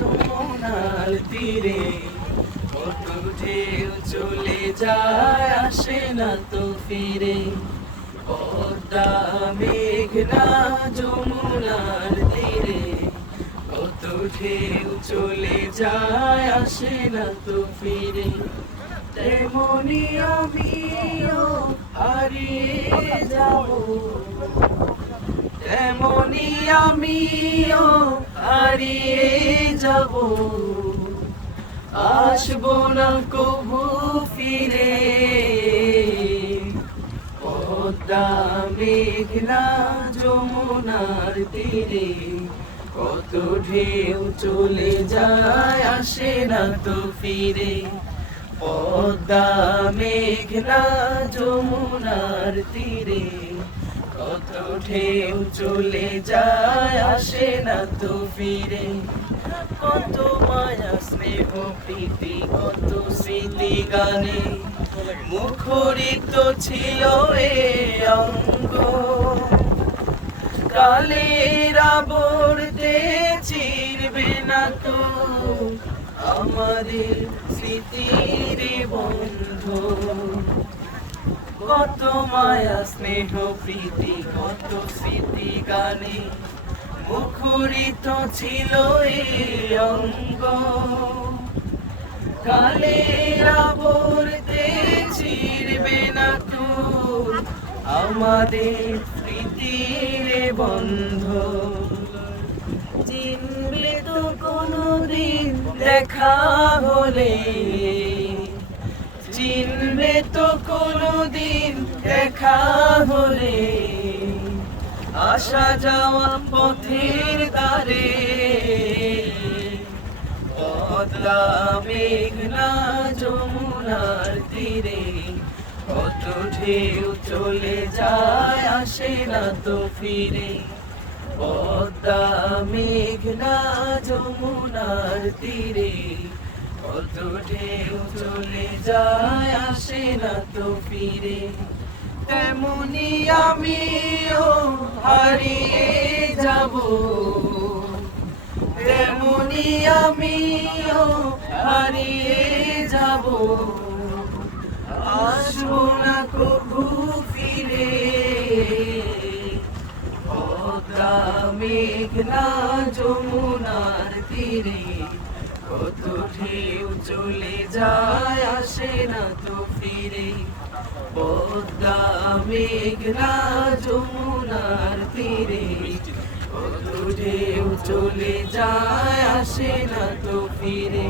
যমুনার তীরে কত ঢেউ চলে যায় আসে না তো ফিরে পদ্মা মেঘনা যমুনার তীরে কত ঢেউ চলে যায় আসে না তো ফিরে তেমনি আমিও হারিয়ে যাব তেমনি আমিও হারিয়ে যাব আসবো না কবু ফিরে পদ্মা মেঘনা যমুনার তীরে কত ঢেউ চলে যায় আসে না তো ফিরে পদ্মা মেঘনা যমুনার তীরে কত ঢেউ চলে যায় আসে না তো ফিরে কত মায়া স্নেহ প্রীতি কত স্মৃতি গানে মুখরিত ছিল এ অঙ্গ কালের আবর্তে চিরবে না তো আমাদের স্মৃতির বন্ধ কত মায়া স্নেহ প্রীতি কত স্মৃতি গানে মুখরিত ছিল এই অঙ্গ কালের আবর্তে চিরবে না তো আমাদের স্মৃতির বন্ধ চিনবে তো কোনদিন দেখা হলে চিনবে তো কোনদিন দেখা হলে আসা যাওয়া পথের ধারে পদ্মা মেঘনা যমুনার তীরে কত ঢেউ চলে যায় আসে না তো ফিরে পদ্মা মেঘনা যমুনার তীরে কত ঢেউ চলে যায় আসে না তো ফিরে তেমনি আমিও হারিয়ে যাব তেমনি আমিও হারিয়ে যাব আসবো না কবু ফিরে পদ্মা মেঘনা যমুনার তীরে কত ঢেউ চলে যায় আসে না তো ফিরে পদ্মা মেঘনা যমুনার তীরে কত ঢেউ চলে যায় আসে না তো ফিরে